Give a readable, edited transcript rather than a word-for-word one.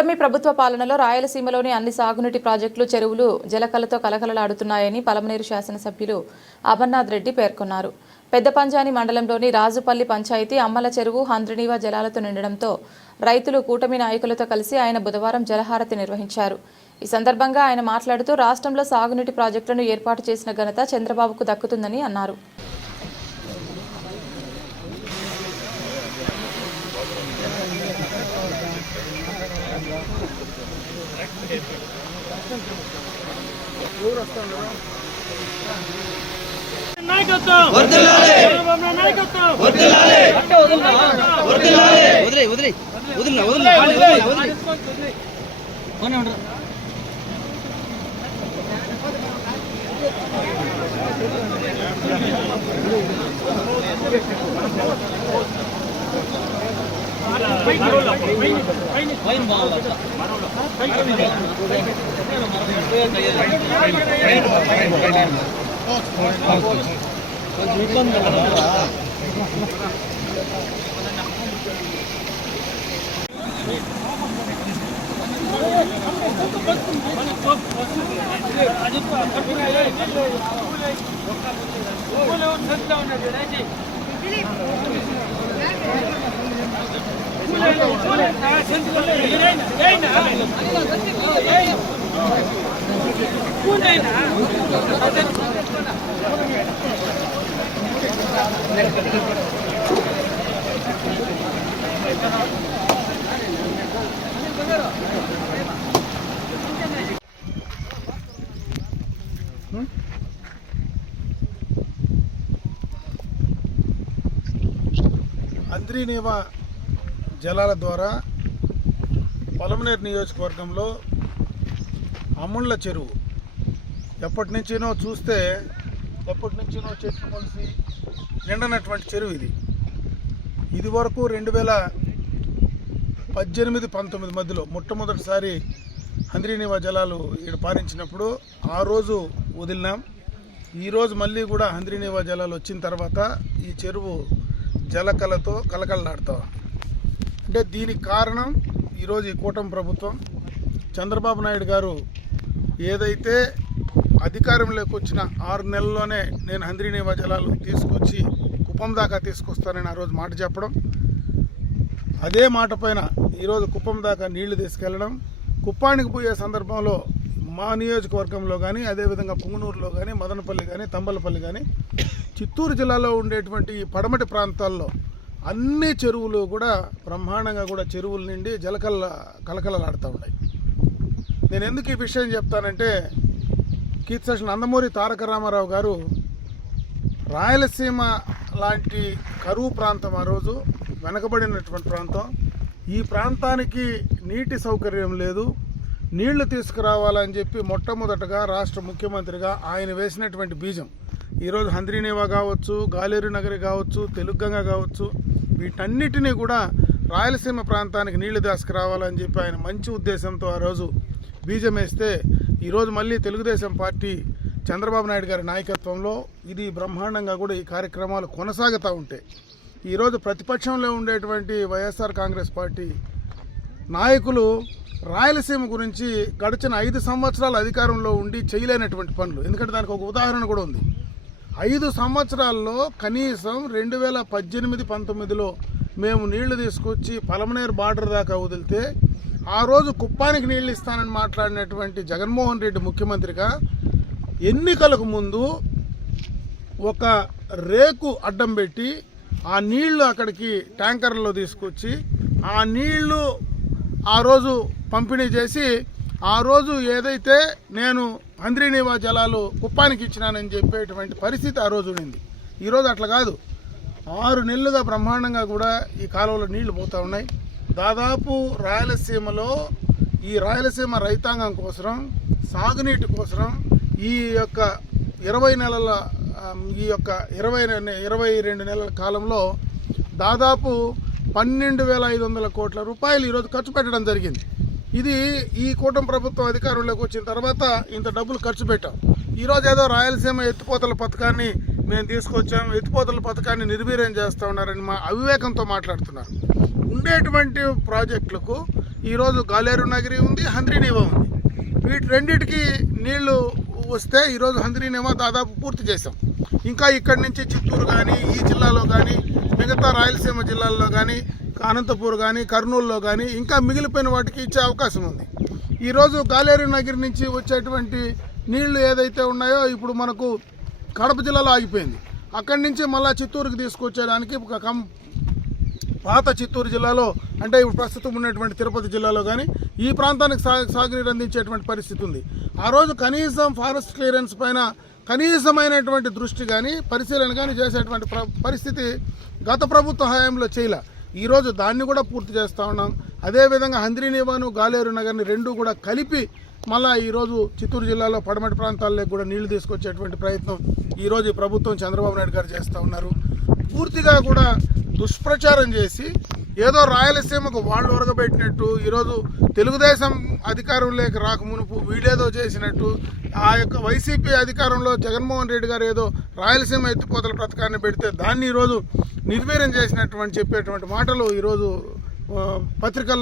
కూటమి ప్రభుత్వ పాలనలో రాయలసీమలోని అన్ని సాగునీటి ప్రాజెక్టులు, చెరువులు జలకళతో కలకలలాడుతున్నాయని పలమనేరు శాసనసభ్యులు అమర్నాథ్ రెడ్డి పేర్కొన్నారు. పెద్దపంజాని మండలంలోని రాజుపల్లి పంచాయతీ అమ్మల చెరువు హంద్రినీవా జలాలతో నిండడంతో రైతులు కూటమి నాయకులతో కలిసి ఆయన బుధవారం జలహారతి నిర్వహించారు. ఈ సందర్భంగా ఆయన మాట్లాడుతూ రాష్ట్రంలో సాగునీటి ప్రాజెక్టులను ఏర్పాటు చేసిన ఘనత చంద్రబాబుకు దక్కుతుందని అన్నారు. హంద్రినీవా జలాల ద్వారా పలమనేరు నియోజకవర్గంలో అమ్ముళ్ళ చెరువు ఎప్పటి నుంచినో చెట్లు మొలిసి నిండనటువంటి చెరువు ఇది వరకు 2018-19 మధ్యలో మొట్టమొదటిసారి హంద్రినీవా జలాలు ఇక్కడ పారించినప్పుడు ఆ రోజు వదిలినాం. ఈరోజు మళ్ళీ కూడా హంద్రినీవా జలాలు వచ్చిన తర్వాత ఈ చెరువు జలకళతో కలకలలాడుతాం. అంటే దీనికి కారణం ఈరోజు ఈ కూటమి ప్రభుత్వం చంద్రబాబు నాయుడు గారు ఏదైతే అధికారంలోకి వచ్చిన 6 నెలల్లోనే నేను హంద్రినీవా జలాలు తీసుకొచ్చి కుప్పం దాకా తీసుకొస్తానని ఆ రోజు మాట చెప్పడం, అదే మాట పైన ఈరోజు కుప్పం దాకా నీళ్లు తీసుకెళ్లడం, కుప్పానికి పోయే సందర్భంలో మా నియోజకవర్గంలో కానీ అదేవిధంగా పుంగనూరులో కానీ మదనపల్లి కానీ తంబలపల్లి కానీ చిత్తూరు జిల్లాలో ఉండేటువంటి ఈ పడమటి ప్రాంతాల్లో అన్ని చెరువులు కూడా బ్రహ్మాండంగా కూడా చెరువుల నుండి కలకలలాడుతూ ఉన్నాయి. నేను ఎందుకు ఈ విషయం చెప్తానంటే కీర్తిశేషులు నందమూరి తారక రామారావు గారు రాయలసీమ లాంటి కరువు ప్రాంతం, ఆ రోజు వెనకబడినటువంటి ప్రాంతం, ఈ ప్రాంతానికి నీటి సౌకర్యం లేదు, నీళ్లు తీసుకురావాలని చెప్పి మొట్టమొదటగా రాష్ట్ర ముఖ్యమంత్రిగా ఆయన వేసినటువంటి బీజం ఈరోజు హంద్రినీవా కావచ్చు, గాలేరు నగరి కావచ్చు, తెలుగంగ కావచ్చు, వీటన్నిటినీ కూడా రాయలసీమ ప్రాంతానికి నీళ్లు తీసుకురావాలని చెప్పి ఆయన మంచి ఉద్దేశంతో ఆ రోజు బీజం వేస్తే ఈరోజు మళ్ళీ తెలుగుదేశం పార్టీ చంద్రబాబు నాయుడు గారి నాయకత్వంలో ఇది బ్రహ్మాండంగా కూడా ఈ కార్యక్రమాలు కొనసాగుతూ ఉంటాయి. ఈరోజు ప్రతిపక్షంలో ఉండేటువంటి వైఎస్ఆర్ కాంగ్రెస్ పార్టీ నాయకులు రాయలసీమ గురించి గడిచిన 5 సంవత్సరాలు అధికారంలో ఉండి చేయలేనటువంటి పనులు, ఎందుకంటే దానికి ఒక ఉదాహరణ కూడా ఉంది. 5 సంవత్సరాల్లో కనీసం 2018-19లో మేము నీళ్లు తీసుకొచ్చి పలమనేరు బార్డర్ దాకా వదిలితే ఆ రోజు కుప్పానికి నీళ్లు ఇస్తానని మాట్లాడినటువంటి జగన్మోహన్ రెడ్డి ముఖ్యమంత్రిగా ఎన్నికలకు ముందు ఒక రేకు అడ్డం పెట్టి ఆ నీళ్లు అక్కడికి ట్యాంకర్లో తీసుకొచ్చి ఆ నీళ్లు ఆ రోజు పంపిణీ చేసి ఆ రోజు ఏదైతే నేను హంద్రినీవా జలాలు కుప్పానికి ఇచ్చినానని చెప్పేటువంటి పరిస్థితి ఆ రోజు ఉండింది. ఈరోజు అట్లా కాదు. 6 నెలలుగా బ్రహ్మాండంగా కూడా ఈ కాలువలో నీళ్లు పోతూ ఉన్నాయి. దాదాపు రాయలసీమలో ఈ రాయలసీమ రైతాంగం కోసం, సాగునీటి కోసం ఈ యొక్క 22 నెలల కాలంలో దాదాపు 12,500 కోట్ల రూపాయలు ఈరోజు ఖర్చు పెట్టడం జరిగింది. ఇది ఈ కూటమి ప్రభుత్వం అధికారంలోకి వచ్చిన తర్వాత ఇంత డబ్బులు ఖర్చు పెట్టాం. ఈరోజు ఏదో రాయలసీమ ఎత్తిపోతల పథకాన్ని మేము తీసుకొచ్చాము, ఎత్తిపోతల పథకాన్ని నిర్వీర్యం చేస్తూ ఉన్నారని మా అవివేకంతో మాట్లాడుతున్నారు. ఉండేటువంటి ప్రాజెక్టులకు ఈరోజు గాలేరు నగరి ఉంది, హంద్రీనీవా ఉంది. వీటి రెండింటికి నీళ్లు వస్తే ఈరోజు హంద్రీనీవా దాదాపు పూర్తి చేసాం. ఇంకా ఇక్కడి నుంచి చిత్తూరు కానీ, ఈ జిల్లాలో కానీ, మిగతా రాయలసీమ జిల్లాల్లో కానీ, అనంతపూర్ కానీ, కర్నూలులో కానీ ఇంకా మిగిలిపోయిన వాటికి ఇచ్చే అవకాశం ఉంది. ఈరోజు గాలేరు నగరి నుంచి వచ్చేటువంటి నీళ్లు ఏదైతే ఉన్నాయో ఇప్పుడు మనకు కడప జిల్లాలో ఆగిపోయింది. అక్కడి నుంచి మళ్ళీ చిత్తూరుకి తీసుకొచ్చేయడానికి పాత చిత్తూరు జిల్లాలో అంటే ఇప్పుడు ప్రస్తుతం ఉన్నటువంటి తిరుపతి జిల్లాలో కానీ ఈ ప్రాంతానికి సాగునీరు అందించేటువంటి పరిస్థితి ఉంది. ఆ రోజు కనీసం ఫారెస్ట్ క్లియరెన్స్ పైన కనీసమైనటువంటి దృష్టి కానీ పరిశీలన కానీ చేసేటువంటి పరిస్థితి గత ప్రభుత్వ హయాంలో చేయలే. ఈరోజు దాన్ని కూడా పూర్తి చేస్తూ ఉన్నాం. అదేవిధంగా హంద్రీనీవాను, గాలేరు నగర్ని రెండు కూడా కలిపి మళ్ళీ ఈరోజు చిత్తూరు జిల్లాలో పడమటి ప్రాంతాల్లో కూడా నీళ్లు తీసుకొచ్చేటువంటి ప్రయత్నం ఈరోజు ఈ ప్రభుత్వం చంద్రబాబు నాయుడు గారు చేస్తూ ఉన్నారు. పూర్తిగా కూడా దుష్ప్రచారం చేసి ఏదో రాయలసీమకు వాళ్ళు ఒరగబెట్టినట్టు, ఈరోజు తెలుగుదేశం అధికారంలోకి రాకమునుపు వీళ్ళేదో చేసినట్టు, ఆ యొక్క వైసీపీ అధికారంలో జగన్మోహన్ రెడ్డి గారు ఏదో రాయలసీమ ఎత్తిపోతల పథకాన్ని పెడితే దాన్ని ఈరోజు నిర్వీర్యం చేసినటువంటి చెప్పేటువంటి మాటలు ఈరోజు పత్రికల్లో